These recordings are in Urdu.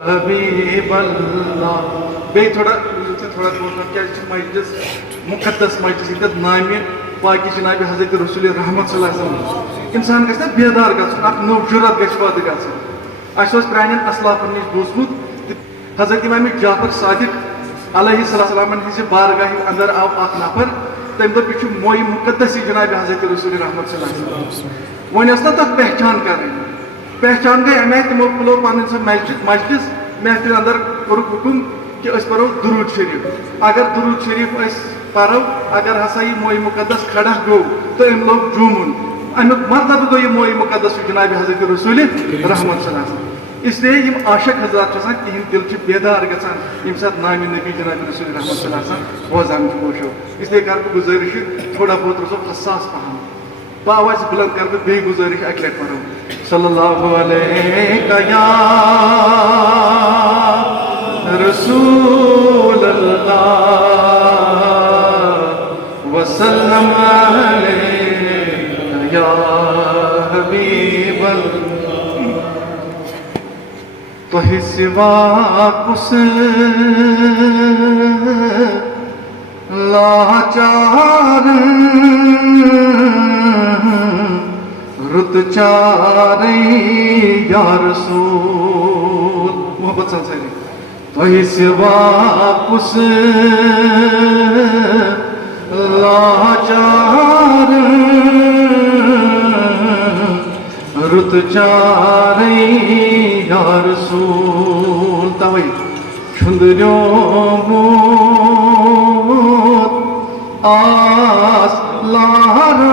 حبیب اللہ بیٚیہِ تھوڑا کیٛازِ چھُ مجلس مُقدس مجلس ییٚتٮ۪تھ نامہِ پاکہِ جنابِ حضرت رسول رحمت صلی اللہ علیہ وسلم اِنسان گژھِ نا بیدار گژھُن اکھ نٔو جُرت گژھِ پٲدٕ گژھٕنۍ اَسہِ اوس پرٛانٮ۪ن اسلافن نِش بوٗزمُت حضرت امام جعفر صادق علیہ السلام ہٕنٛزِ بارگاہہِ اندر آو اکھ نفر تٔمۍ دوٚپ یہِ چھُ موئے مُقدس جنابِ حضرت رسول رحمت صلی اللہ علیہ وسلم وۄنۍ ٲس نا تتھ پہچان کرٕنۍ پہچان گئی امہِ آیہِ تِمو کھُلو پنٕنۍ سۄ مجلس محفل اندر کوٚرُکھ حُکم کہ أسۍ پرو درود شریف اگر درود شریف أسۍ پرو اگر ہسا یہ موئے مقدس کھڑا گو تو أمۍ لوگ جوٗمُن امیُک مطلب گوٚو یہِ موئے مقدس چھُ جنابِ حضرت رسول رحمت صلی اللہ علیہ وسلم اس لیے یِم عاشق حضرات چھِ آسان تِہنٛدۍ دِل چھِ بیدار گژھان ییٚمہِ ساتہٕ نامہِ نبی جنابِ رسول رحمت صلی اللہ علیہ وسلم بوزان چھِ کوشو اس لیے کرٕ بہٕ گُزٲرِش تھوڑا بہت روزو حساس پہم بآواز بلند کرٕ بہٕ بیٚیہِ گُزٲرِش اکہِ لٹہِ پرو صلی اللہ علیہ یا رسول اللہ وسلم علیہ یا حبیب اللہ تُہۍ سوا کُس لاچار رُت چارے یا رسول محبت سان سٲری تُہۍ سوا کُس لاچار رُت چارے یا رسول توے چھُنٛدریومُت آس لاران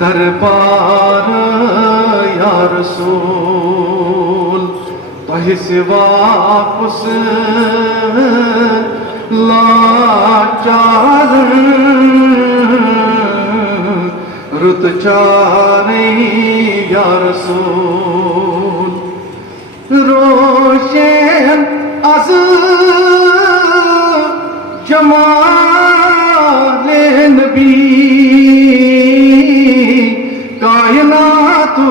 دربار یا رسول تۄہہِ سوا کُس لاچار رُت چارے یا رسول روشن از جمال نبی کائناتُک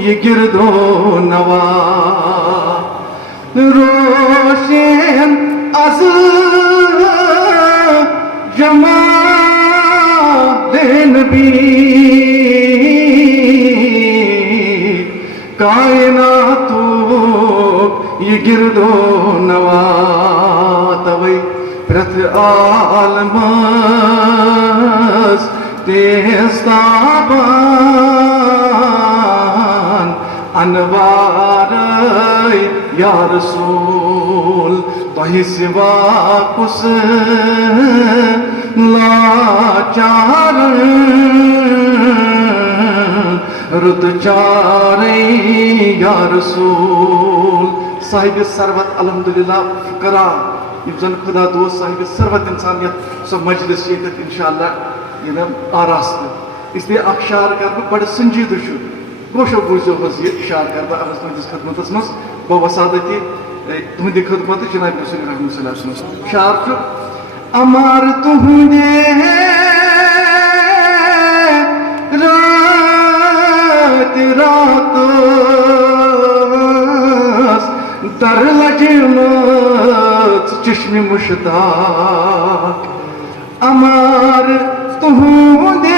یہ گرد و نواح روشن از جمال نبی کائناتُک یہ گرد و نواح توے پرٛٮ۪تھ عالمس تیز تابان انوارے یا رسول تۄہہِ سوا کُس لاچار رُت چارے یا رسول صاحب ثروت الحمدللہ فقراء یم زن خدا دوست صاحب ثروت انسانیت سۄ مجلس چھِ ییٚتٮ۪تھ انشاءاللہ یہِ نا آراستہٕ اس لیے اکھ شعر کرٕ بہٕ بڑٕ سنجیدٕ چھُ گوشو بوٗزِو حظ یہِ شعر کرٕ بہٕ عرض تُہنٛدِس خدمتس منٛز بوسعادتی تُہنٛدِ خدمت جناب رسول رحمت صلی اللہ علیہ وسلم شعر چھُ امار تُہنٛدے راتس در لجمژ چشمِ مشتاق امار تُہنٛدے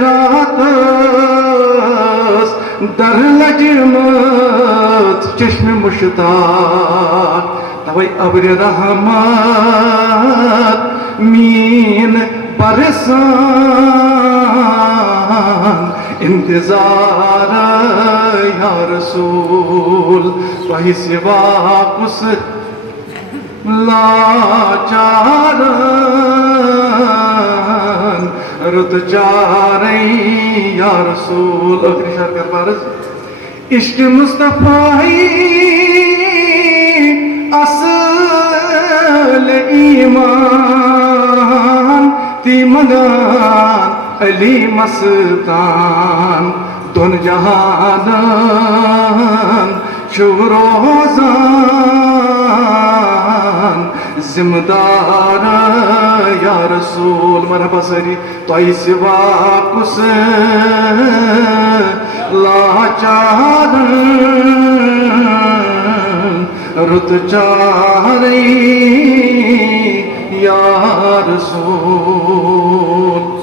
راتس در لجمژ چشمِ مشتاق توے ابرِ رحمت میٖن برسان انتظار یا رسول تۄہہِ سوا کُس لاچار رُت چارے یا رسول ٲخری شعر کر بارس عشق مصطفیٰ اصل ایمان تی منگان علی مستان دون جہانن چھُ روزان زمدار یا رسول مرحبا سری تۄہہِ سوا کُس لاچارن رُت چارے یا رسول